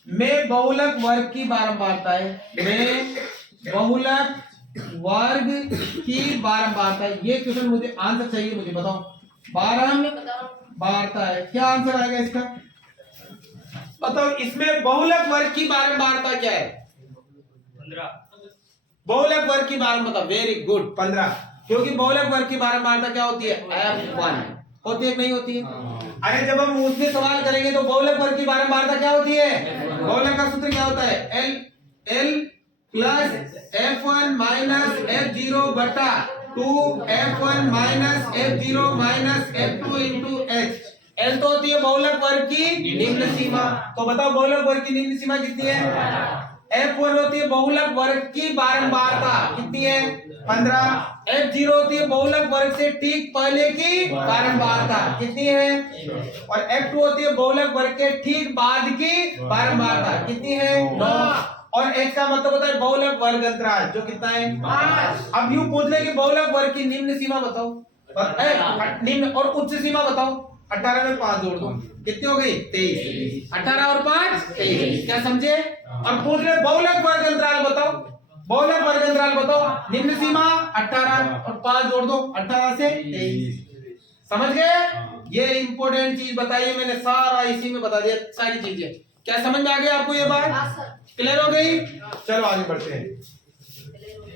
में बहुलक वर्ग की बारंबारता है, में बहुलक वर्ग की बारंबारता है। ये क्वेश्चन मुझे आंसर चाहिए, मुझे बताओ। बारंबारता है, क्या आंसर आएगा इसका? बताओ इसमें बहुलक वर्ग की बारंबारता क्या है? 15। बहुलक वर्ग की बारंबारता, वेरी गुड, 15। क्योंकि बहुलक वर्ग की बारंबारता क्या होती है? F1 होती है कि नहीं होती है? अरे जब हम उसमें सवाल करेंगे तो बहुलक वर्ग की बारंबारता क्या होती है? बहुलक का सूत्र क्या होता है? L plus F1 minus F0 बटा 2 F1 minus F0 minus F2 into H। L तो होती है बहुलक वर्ग की निम्न सीमा। तो बताओ बहुलक वर्ग की निम्न सीमा कितनी है? F1 होती है बहुलक वर्ग की बारंबारता, कितनी है? 15। F0 होती है बहुलक वर्ग से ठीक पहले की बारंबारता, कितनी है? और F2 होती है बहुलक वर्ग के ठीक बाद की बारंबारता, कितनी है? 9। और H का मतलब होता है बहुलक वर्ग अंतराल, जो कितना है? 5। अब यूं पूछ ले कि बहुलक वर्ग की निम्न सीमा बताओ, निम्न और उच्च सीमा बताओ। 18 में 5 जोड़ दो, कितनी हो गई? 23। 18 और 5 23। क्या समझे? और पूछ रहे बहुलक वर्ग अंतराल बताओ, बहुलक वर्ग अंतराल बताओ। निम्न सीमा 18 और 5 जोड़ दो, 18 से 23। समझ गए? ये इंपॉर्टेंट चीज बताइए मैंने, सारा इसी में बता दिया सारी चीजें। क्या समझ में आ गई आपको ये बात? क्लियर हो गई? चलो आगे बढ़ते हैं।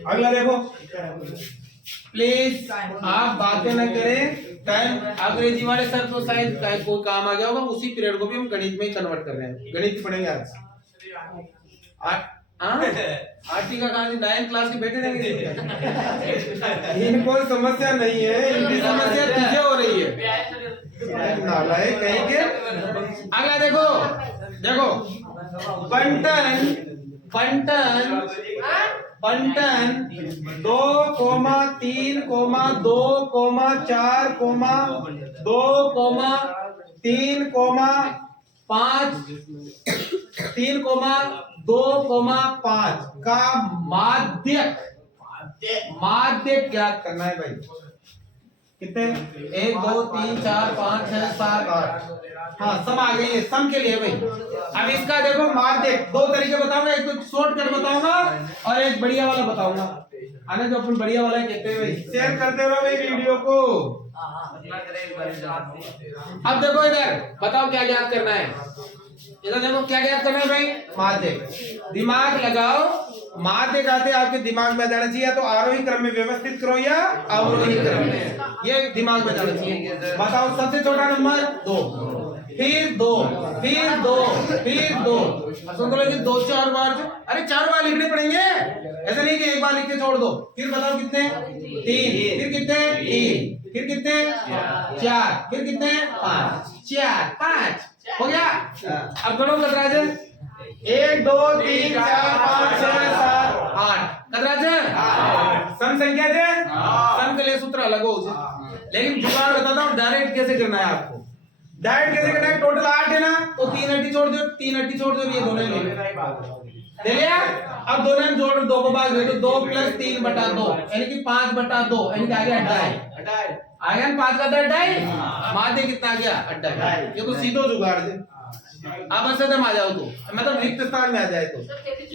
अगला देखो प्लीज, आप बातें न करें। टाइम अंग्रेजी वाले सर तो शायद कोई काम आ गया होगा, उसी पीरियड को भी हम गणित में ही कन्वर्ट कर रहे हैं। गणित पढ़ेंगे आज। आरती का कहा 9th क्लास के बेटे रहेंगे। इनको समस्या नहीं है, इनकी समस्या तुझे हो रही है। नालायक कहीं के। अगला देखो, देखो बंटन बंटन बंटन 2, 3, 2, 4, 2, 3, 5 3, 2, 5 का माध्यक ज्ञात करना है भाई। कितने? 1, 2, 3, 4, 5, 6, 7, 8। हाँ सम आ गई है, सम के लिए भाई। अब इसका देखो माध्यक, दो तरीके बताऊंगा, एक तो शॉर्टकट बताऊंगा और एक बढ़िया वाला बताऊंगा। आने जो अपन बढ़िया वाला कहते हैं भाई। शेयर करते रहो भाई वीडियो को। अब देखो इधर बताओ क्या ज्ञात करना है। इधर देखो क्या ज्ञात करना है भाई? माध्यक। दिमाग लगाओ, माध्यक आते आपके दिमाग में जाना चाहिए, तो आरोही क्रम में व्यवस्थित करो या अवरोही क्रम में, ये दिमाग में जाना चाहिए। बताओ सबसे छोटा नंबर 2, फिर 2, फिर 2, फिर 2। सुन लो कि 2 4 बार, अरे 4 बार लिखने पड़ेंगे, ऐसा नहीं कि एक बार लिख के छोड़ दो। फिर बताओ कितने? 3, फिर कितने? 3, फिर कितने? 4, फिर कितने? 5, 4, 5 हो गया। अब गणो कतराजन 1, 2, 3, 4, 5, 6, 7, 8 कतराजन सम संख्या है। सम के लिए सूत्र अलग हो, लेकिन जुगाड़ बताता हूँ डायरेक्ट कैसे करना है आपको। डायरेक्ट कैसे करना है? टोटल 8 है ना, तो 3 हड्डी छोड़ दो, 3 हड्डी छोड़ दो, ये दोनों ले लिया। अब दोनों में जोड़ 2 को भाग दे, तो 2 + 3 बटा 2 यानी कि 5 बटा 2 यानी कि आ गया 2.5। आ गया 5 का 2.5। माध्य कितना आ गया? 2.5। ये तो सीधो जुगाड़ है। आप असदम आ जाओ तो मतलब रिक्त स्थान में आ जाए तो,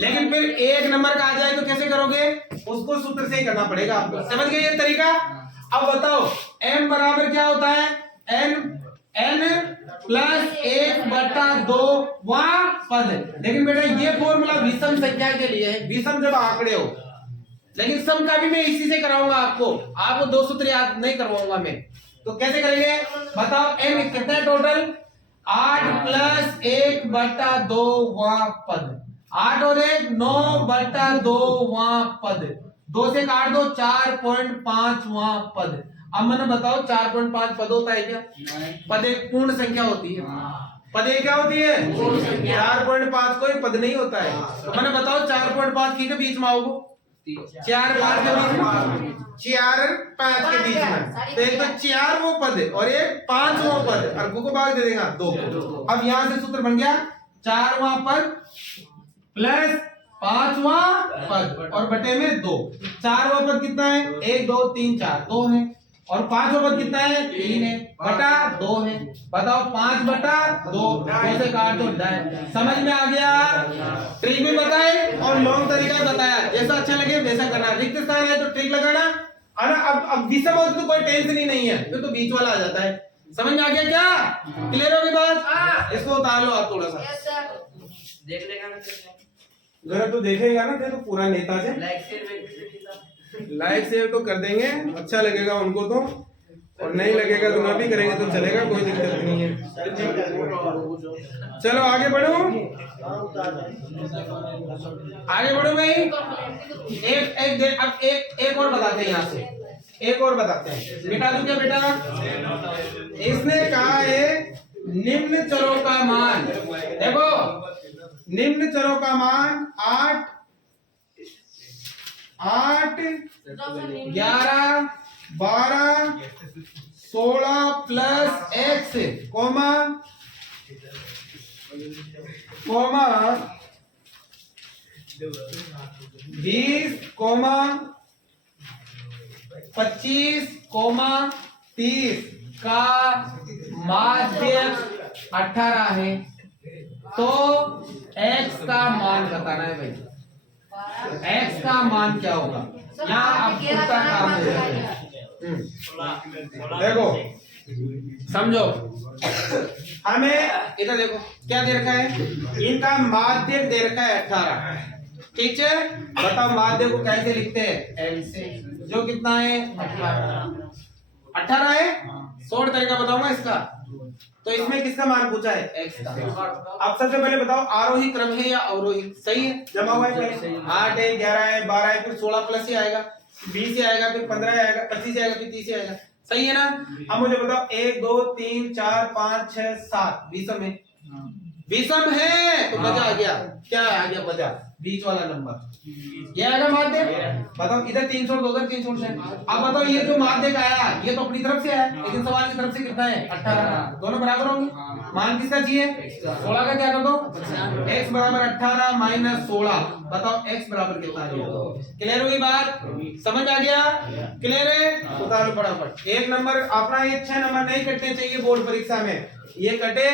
लेकिन फिर एक नंबर का आ जाए तो कैसे करोगे? उसको सूत्र से ही करना पड़ेगा आपको। समझ गए ये तरीका? अब बताओ m बराबर क्या होता है? n + 1/2 वहां पद। लेकिन बेटा ये फॉर्मूला विषम संख्या के लिए है, विषम जब आंकड़े हो। लेकिन सम का भी मैं इसी से कराऊंगा आपको 2 सूत्र याद नहीं करवाऊंगा मैं। तो कैसे करेंगे बताओ? m कितना है टोटल? 8 + 1/2 वहां पद, 8 और 1 9/2 वहां पद, 2 से काट दो 4.5 वहां पद। अब मैंने बताओ 4.5 पद होता है क्या? पद एक पूर्ण संख्या होती है। पद एक क्या होती है? 4.5 कोई पद नहीं होता है। तो मैंने बताओ 4.5 के बीच में आओगे, 4 5 के बीच में, 4 5 के बीच में, तो एक तो 4 वो पद है और एक 5 वो पद, और को भाग दे देगा 2। अब यहां से सूत्र बन गया 4 वहां पद प्लस 5 वहां पद और बटे में 2। 4 वहां पद कितना है? 1 2 3 4 2 है, और 5 पद कितना है? 3 है, बटा 2 है। बताओ 5/2 2 से काट दो 2.5। समझ में आ गया? ट्रिक भी बताए और लॉन्ग तरीका बताया, जैसा अच्छा लगे वैसा करना। रिक्त स्थान है तो ट्रिक लगाना, और अब विषम हो तो कोई टेंशन ही नहीं है, फिर तो बीच वाला आ जाता है। समझ में आ गया क्या? क्लियर हो गई बात? इसको उतार लो आप थोड़ा सा। देख लेगा ना जरा तो देखेगा ना फिर तो पूरा नेता से लाइक शेयर तो कर देंगे, अच्छा लगेगा उनको तो, और नहीं लगेगा तो ना भी करेंगे तो चलेगा, कोई दिक्कत नहीं है। चलो आगे बढ़ो, आगे बढ़ो भाई। एक और बताते हैं, यहाँ से एक और बताते हैं। मिटा दूं क्या बेटा? इसने कहा है निम्न चरों का मान, देखो निम्न चरों का मान 8, 11, 12, 16 प्लस x कोमा 20, 25, 30 का माध्य 18 है, तो x का मान बताना है भाई। x का मान क्या होगा? यहाँ आप खुद का काम है। देखो समझो, हमें इधर देखो क्या दे रखा है, इनका माध्य दे रखा है 18, ठीक है। बताओ माध्य को कैसे लिखते हैं? l से, जो कितना है 18 है। शॉर्ट तरीका बताऊंगा इसका। तो इसमें किसका मान पूछा है? x का। अब सबसे पहले बताओ आरोही क्रम है या अवरोही? सही है, जमा हुआ है पहले 8 है, 11 है, 12 है, फिर 16 प्लस ही आएगा, 20 ही आएगा, फिर 15 आएगा, 25 आएगा, फिर 30 आएगा। सही है ना? अब मुझे बताओ 1 2 3 4 5 6 7 विषम है, विषम है तो मजा आ गया। क्या आ गया मजा? बीच वाला नंबर ये आएगा माध्य। बताओ इधर 3 छोड़ दो, उधर 3 छोड़। अब बताओ ये जो माध्य का आया ये तो अपनी तरफ से आया, लेकिन सवाल की तरफ से कितना है? 18। दोनों बराबर होंगे। मान किसका चाहिए? 16 का। क्या कर दो? x बराबर 18 माइनस 16। बताओ x बराबर कितना आ गया? क्लियर हुई बात? समझ आ गया? क्लियर है? उतारो फटाफट। एक नंबर अपना ये 6 नंबर नहीं कटने चाहिए बोर्ड परीक्षा में, ये कटे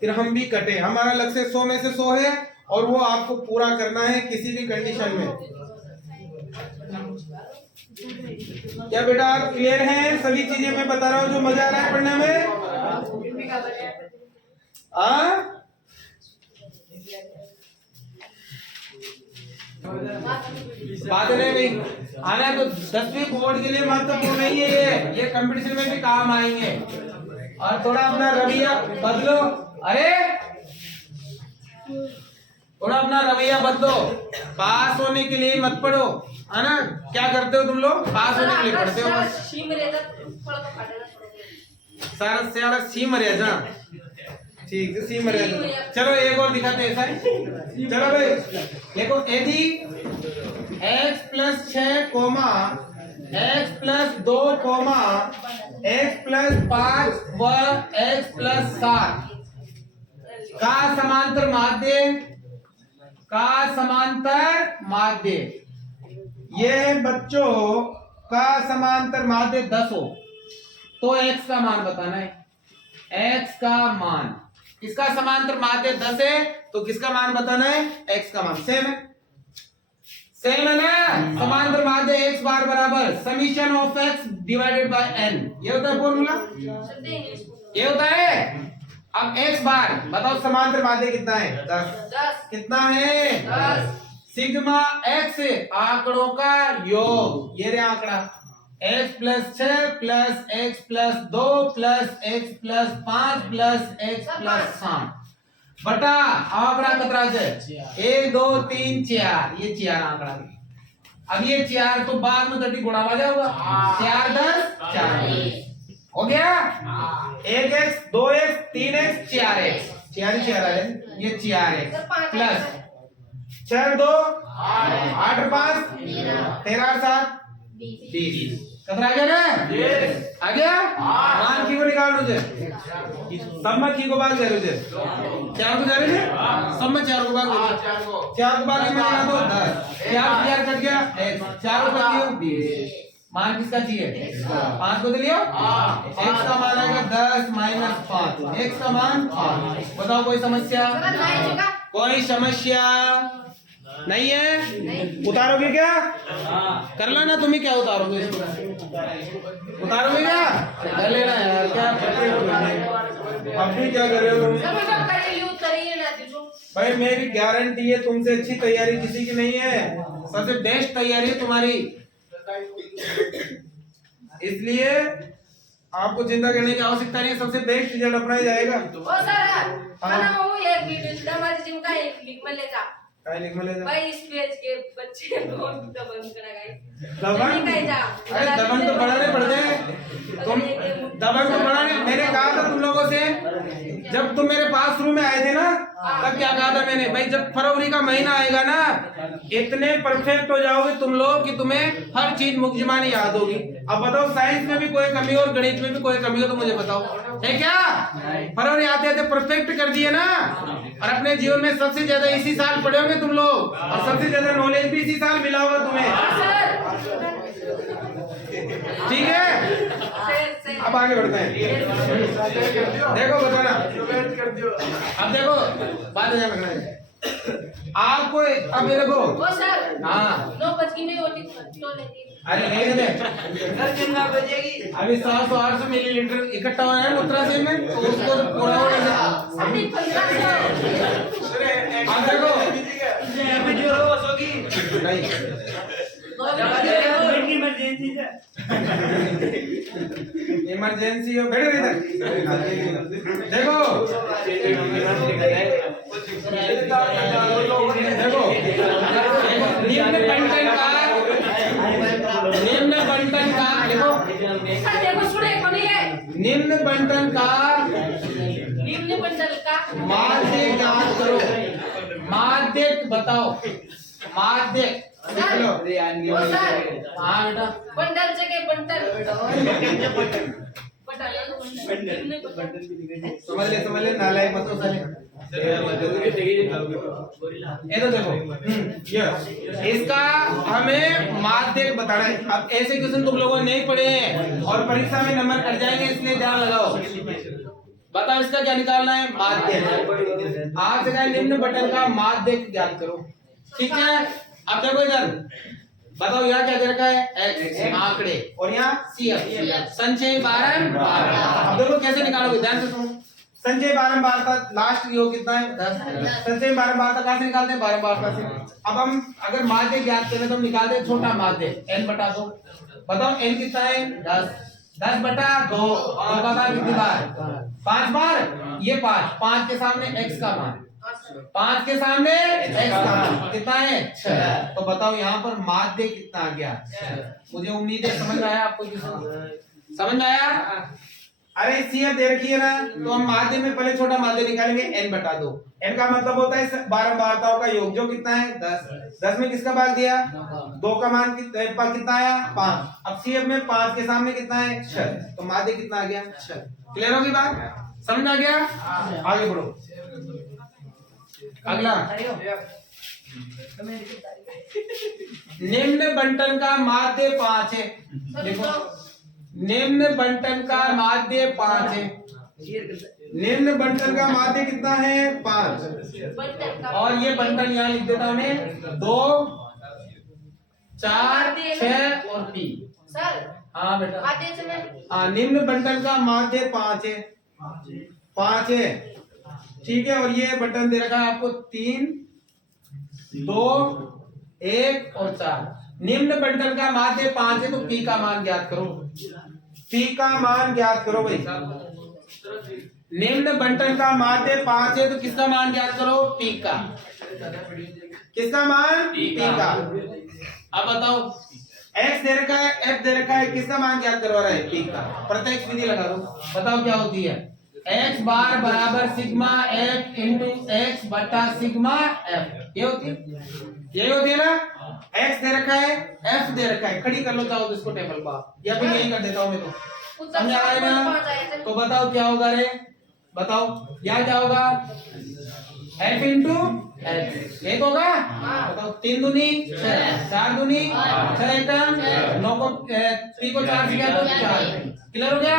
फिर हम भी कटे। हमारा लक्ष्य 100 में से 100 है और वो आपको पूरा करना है किसी भी कंडीशन में। क्या बेटा आप क्लियर हैं? सभी चीजें मैं बता रहा हूँ जो मजा आ रहा है पढ़ने में। बात नहीं भाई, आना तो 10वीं बोर्ड के लिए महत्वपूर्ण नहीं है ये कंपटीशन में भी काम आएंगे। और थोड़ा अपना रवैया बदलो, अरे थोड़ा अपना रवैया बदलो। पास होने के लिए मत पढ़ो, है ना? क्या करते हो तुम लोग? पास होने के लिए पढ़ते हो बस। सारा सारा सी मरेगा, ठीक है सी मरेगा। चलो एक और दिखाते हैं ऐसा ही। चलो भाई देखो, यदि x plus 6 comma x plus 2 comma x plus 5 व x प्लस 7 का समांतर माध्य, का समांतर माध्य, ये बच्चों का समांतर माध्य 10 हो तो x का मान बताना है। x का मान, इसका समांतर माध्य 10 है तो किसका मान बताना है? x का मान। सेम है, सेम है ना? समांतर माध्य x बार बराबर summation of x divided by n, ये होता है फॉर्मूला, ये होता है। अब x बार बताओ समांतर माध्य कितना है? 10। कितना है? 10। सिग्मा x आंकड़ों का योग, ये रे आंकड़ा x plus 6 plus x plus 2 plus x plus 5 plus x plus 7 बटा आंकड़ा कतरा है? 1 2 3 4, ये 4 आंकड़ा है। अब ये 4 तो बाद में 30 गुणा हो जाएगा, 4 10 40 हो गया। 1x 2x 3x 4x, 4 ही 4 है, ये 4x प्लस 4 2 8 5 13 7 20 कतरा आ गया ना? आ गया। मान की को निकाल लो जे, सम्मत की को भाग दे लो जे, 4 को जा रहे थे, सम्मत 4 को भाग दो, 4 को भाग में लगा दो 10, 4 कट गया 4 को कट दियो 20। मान किसका चाहिए? 5 को दे लियो। x का मान आएगा 10 माइनस 5, x का मान 5। बताओ कोई समस्या? कोई समस्या नहीं है? उतारोगे क्या? कर लेना, तुम ही क्या उतारोगे? उतारोगे क्या? कर लेना यार, क्या अब भी क्या कर रहे हो तुम? भाई मेरी गारंटी है तुमसे अच्छी तैयारी किसी की नहीं है, सबसे बेस्ट तैयारी है तुम्हारी। इसलिए आपको चिंता करने की आवश्यकता नहीं है, सबसे बेस्ट रिजल्ट अपना ही जाएगा। ओ सर खाना वो एक वीडियो हमारे जिम का एक लिंक में लेगा काय लिख में ले जा भाई इस पेज के बच्चे बहुत दबंग करा गाइस। दबंग? अरे दबंग तो बढ़ाने पड़ते हैं, तुम दबंग तो बढ़ाने। मैंने कहा था तुम लोगों से जब तुम मेरे पास शुरू में आए थे ना, तब क्या कहा था मैंने, भाई जब फरवरी का महीना आएगा ना, इतने परफेक्ट हो जाओगे तुम लोग कि तुम्हें हर चीज मुकजमानी याद होगी। अब बताओ साइंस में भी कोई कमी हो और गणित में भी कोई कमी हो तो मुझे बताओ, है क्या? फरवरी आते आते परफेक्ट कर दिए ना, और अपने जीवन में सबसे ज्यादा इसी साल पढ़े होंगे तुम लोग, और सबसे ज्यादा नॉलेज भी इसी साल मिला होगा तुम्हें। ठीक है, अब आगे बढ़ते हैं। देखो बताना, अब देखो बात हो जाए आपको। अब मेरे को हाँ 9:05 में ओटी तो लेती। अरे नहीं दे अभी 700-800 मिलीलीटर इकट्ठा हो रहा है मूत्राशय में, तो उसको पूरा हो जाएगा। अब देखो इमरजेंसी हो बैठो इधर। देखो देखो निम्न बंटन का देखो निम्न बंटन का माध्य ज्ञात करो। माध्य बताओ, माध्य लिख लो। हाँ बेटा बंडल जगह समझ ले नालायक मत हो साले। ये तो देखो ये इसका हमें माध्यक बताना है। अब ऐसे क्वेश्चन तुम लोगों ने नहीं पढ़े हैं और परीक्षा में नंबर कट जाएंगे, इसलिए ध्यान लगाओ। बताओ इसका क्या निकालना है, माध्यक। आज का निम्न बटन का माध्यक ज्ञात करो। ठीक है, अब देखो इधर बताओ यहाँ क्या दे रखा है, x आंकड़े, और यहाँ CF संचय बारंबार। अब देखो कैसे निकालोगे, ध्यान से सुनो। संचय बारंबारता लास्ट योग कितना है 10। संचय बारंबारता कहाँ से निकालते हैं, बारंबारता से। अब हम अगर माध्य ज्ञात करें तो हम निकालते हैं छोटा माध्य n/2। बताओ n कितना है 10/2। और बता कितनी बार, 5 बार। ये 5 के सामने x का मान, 5 के सामने x का मान कितना है 6। तो बताओ यहाँ पर माध्य कितना आ गया। मुझे उम्मीद है समझ में आया आपको, समझ में आया। अरे CF दे रखी है ना, तो हम माध्य में पहले छोटा माध्य निकालेंगे n/2। n का मतलब होता है बारंबारताओं का योग, जो कितना है 10। 10 में किसका भाग दिया, 2 का मान कितना आया 5। अब CF में 5 के सामने कितना है 6, तो माध्य कितना आ गया 6। क्लियर होगी बात, समझ में आ गया। आगे बढ़ो, अगला निम्न बंटन का माध्य 5 है। देखो निम्न बंटन का माध्य 5 है। निम्न बंटन का माध्य कितना है 5। और ये बंटन यहाँ लिख देता हूं मैं 2, 4, 6 और P। हाँ बेटा, हाँ निम्न बंटन का माध्य 5 है, 5 है। ठीक है, और ये बटन दे रखा है आपको 3, 2, 1 और 4। निम्न बंटन का माध्य 5 है, तो P का मान ज्ञात करो। P का मान ज्ञात करो भाई। निम्न बंटन का माध्य 5 है, तो किसका मान ज्ञात करो, P का। किसका मान, P का। अब बताओ x दे रखा है, f दे रखा है, किसका मान ज्ञात करवा रहा है, P का। प्रत्यक्ष विधि लगा दो, बताओ क्या होती है। x बार बराबर सिग्मा f इंटू x बटा सिग्मा f। ये होती है, यही होती है ना। x दे रखा है, f दे रखा है, खड़ी कर लो चाहो तो इसको टेबल पर, या फिर यही कर देता हूं मैं तो। समझ आ रहा है। तो बताओ क्या होगा रे, बताओ यहाँ क्या होगा, f इंटू x। एक होगा, बताओ 3 दूनी 6, 4 दूनी 6, 9 को 3 को 4 से क्या तो 4। क्लियर हो गया।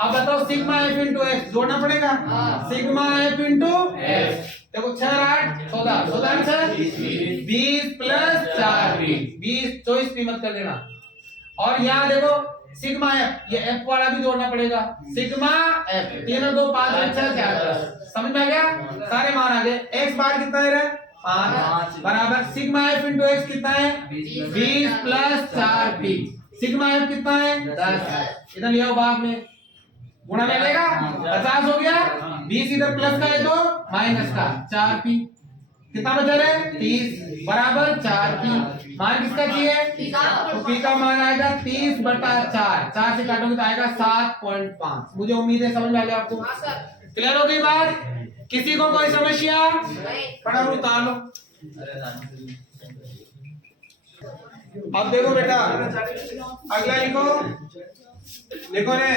अब बताओ सिग्मा f इंटू x जोड़ना पड़ेगा। सिग्मा f इंटू x, देखो 6 8 14, 14 20 प्लस 4 20, 24 मत कर देना। और यहाँ देखो सिग्मा एफ, ये एफ वाला भी जोड़ना पड़ेगा, सिग्मा एफ, 3 और 2 5 और 6 4, समझ में आ गया? सारे मान आ गए। एक्स बार कितना है रे? 5 बराबर सिग्मा एफ इंटू एक्स कितना है? 20 प्लस 4p, सिग्मा एफ कितना है? 10, इधर ले आओ भाग में, गुणा में लेगा 50 हो गया, 20 इधर प्लस का है तो माइनस का, 4p कितना बचा रहे? 30 बराबर 4p, मान किसका चाहिए? तो p का मान आएगा 30/4, 4 से काटोगे तो आएगा 7.5। मुझे उम्मीद है समझ में आ गया आपको, हाँ सर। क्लियर हो गई बात? किसी को कोई समस्या? नहीं। फटाफट उतार लो। अब देखो बेटा, अगला लिखो, लिखो रे,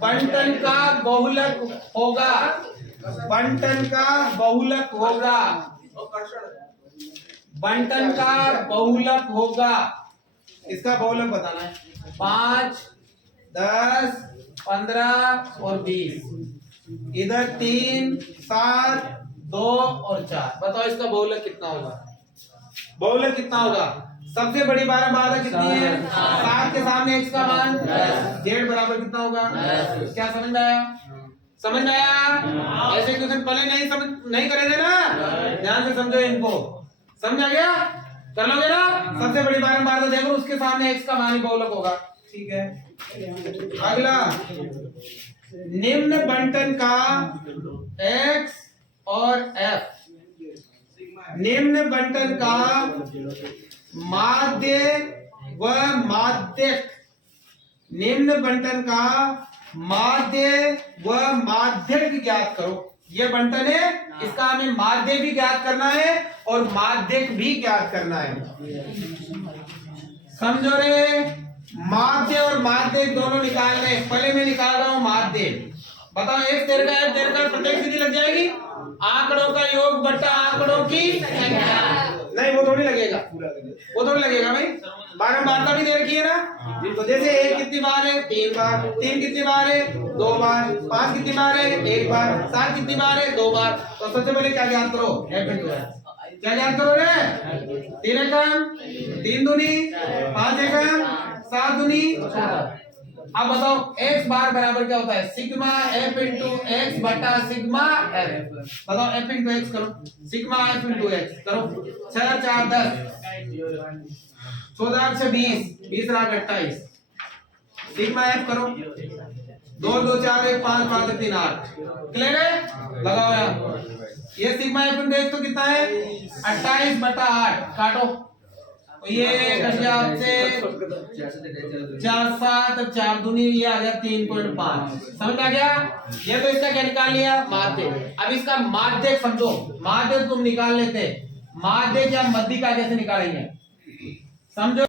बंटन का बहुलक होगा, बंटन का बहुलक होगा, बंटन का बहुलक होगा, इसका बहुलक बताना है। 5 10 15 और 20, इधर 3 7 2 और 4, बताओ इसका बहुलक कितना होगा? बहुलक कितना होगा? सबसे बड़ी 12 बाधा कितनी है? 7 के सामने x का मान, z बराबर कितना होगा? क्या समझ में आया? समझ में आया? ऐसे क्वेश्चन पहले नहीं करे थे ना, ध्यान से समझो इनको, समझ आ गया? कर लोगे ना? सबसे बड़ी 12 बाधा देखो, उसके सामने x का मान ही बहुलक होगा, ठीक है। अगला, निम्न बंटन का x और f, निम्न बंटन का माध्य व माध्यक, निम्न बंटन का माध्य व माध्यक ज्ञात करो। ये बंटन है, इसका हमें माध्य भी ज्ञात करना है और माध्यक भी ज्ञात करना है, समझो रे? माध्य और माध्यक दोनों निकालने, पहले मैं निकाल रहा हूं माध्य, बताओ एक तेरे का प्रत्येक सीधी लग जाएगी, आंकड़ों का योग बट्टा आंकड़ों की संख्या, नहीं वो थोड़ी लगेगा, वो थोड़ी लगेगा भाई, बारंबारता भी दे रखी है ना, तो जैसे 1 कितनी बार है? 3 बार, 3 कितनी बार है? 2 बार, 5 कितनी बार है? 1 बार, 7 कितनी बार है? 2 बार। तो सबसे पहले क्या ज्ञात करो? क्या ज्ञात करो रे? 3 एकम 3 दूनी, 5 एकम 7 दूनी। अब बताओ x बार बराबर क्या होता है? सिग्मा f इंटू एक्स बटा सिग्मा f, बताओ f इंटू एक्स करो, सिग्मा f इंटू एक्स करो, 6 4 10, 14 से 20, 20 रात 28, सिग्मा f करो, 2 2 4 1 5 5 3 8, क्लियर है? लगाओ यार, ये सिग्मा f इंटू एक्स तो कितना है? 28/8, काटो, तो ये कट गया आपसे 4 7 4 दूनी, ये आ गया 3.5, समझ में आ गया? ये तो इसका क्या निकाल लिया? माध्य। अब इसका माध्य समझो, माध्य तुम निकाल लेते, माध्य क्या मध्य का कैसे निकालेंगे, समझो?